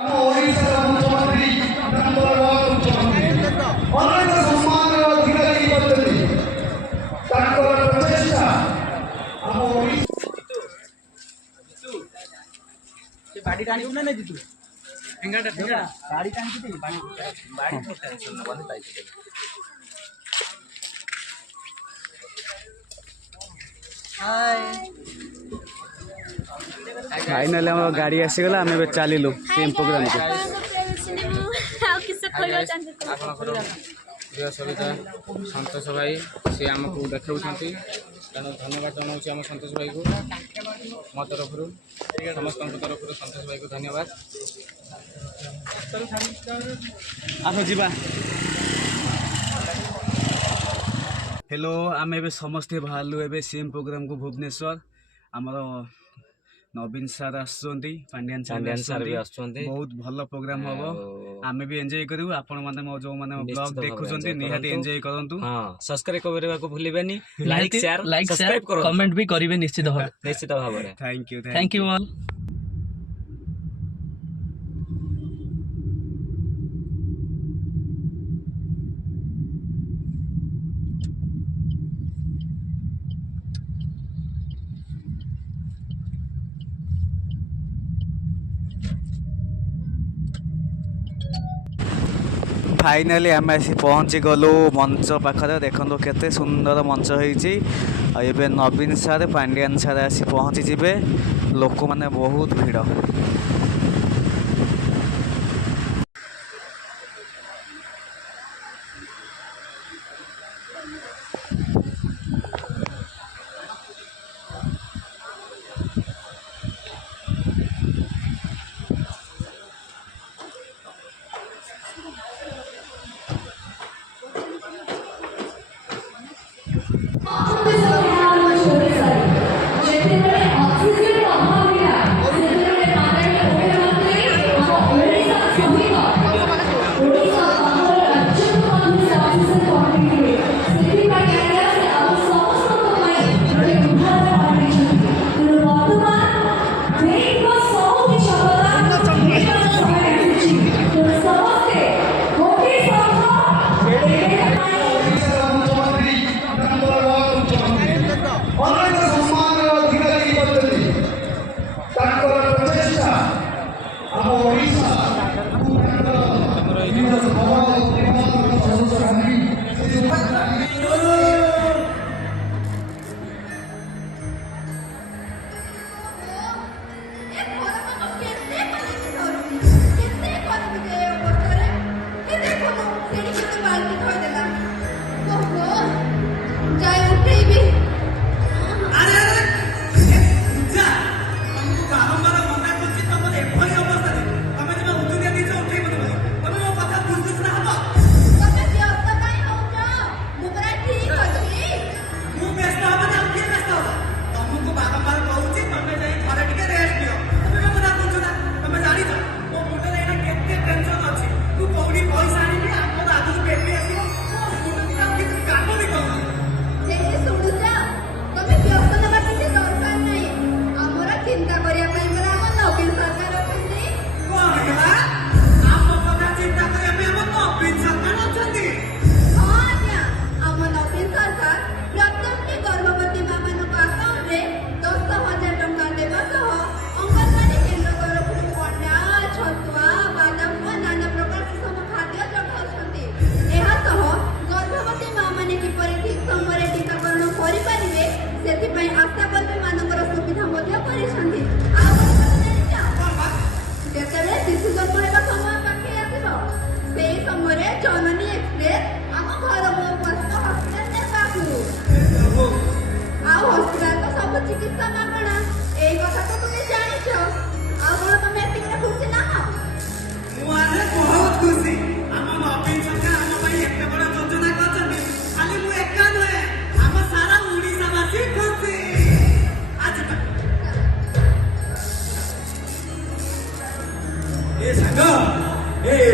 मुख्यमंत्री अनेक सम्मान अधिकारी प्रचेषा बाड़ी टाणी ना नहीं तू गाड़ी टाणी फाइनाली हम गाड़ी आसीगला आम चलू सेम प्रोग्राम को प्रिय सविता सतोष भाई सी आमको देखा तेणु धन्यवाद जनाऊँ आम सतोष भाई को मो तरफ समस्त तरफ सतोष भाई को धन्यवाद। आस जा हेलो आम ए समस्ते बाहरलु ए सेम प्रोग्राम को भुवनेश्वर आमर नवीन सार आसुंती पांड्यान सार भी आसुंती बहुत भल प्रोग्राम हम आमे भी एंजॉय करू आपण माने मो जो माने ब्लॉग देखुचंती निहाती एंजॉय करंतु। हां सब्सक्राइब करबा को भूलिबेनी लाइक शेयर करो कमेंट भी करिवे निश्चित भाबरे थैंक यू ऑल। फाइनाली आम आसी पहुँची गलु मंच पाखरे देखो केते सुंदर मंच होइछि। एबे नवीन सार पांड्यान सार आसी पहुँची जिबे लोक माने बहुत भीड़। अनेक सम्मान अधिकारी प्रचेषा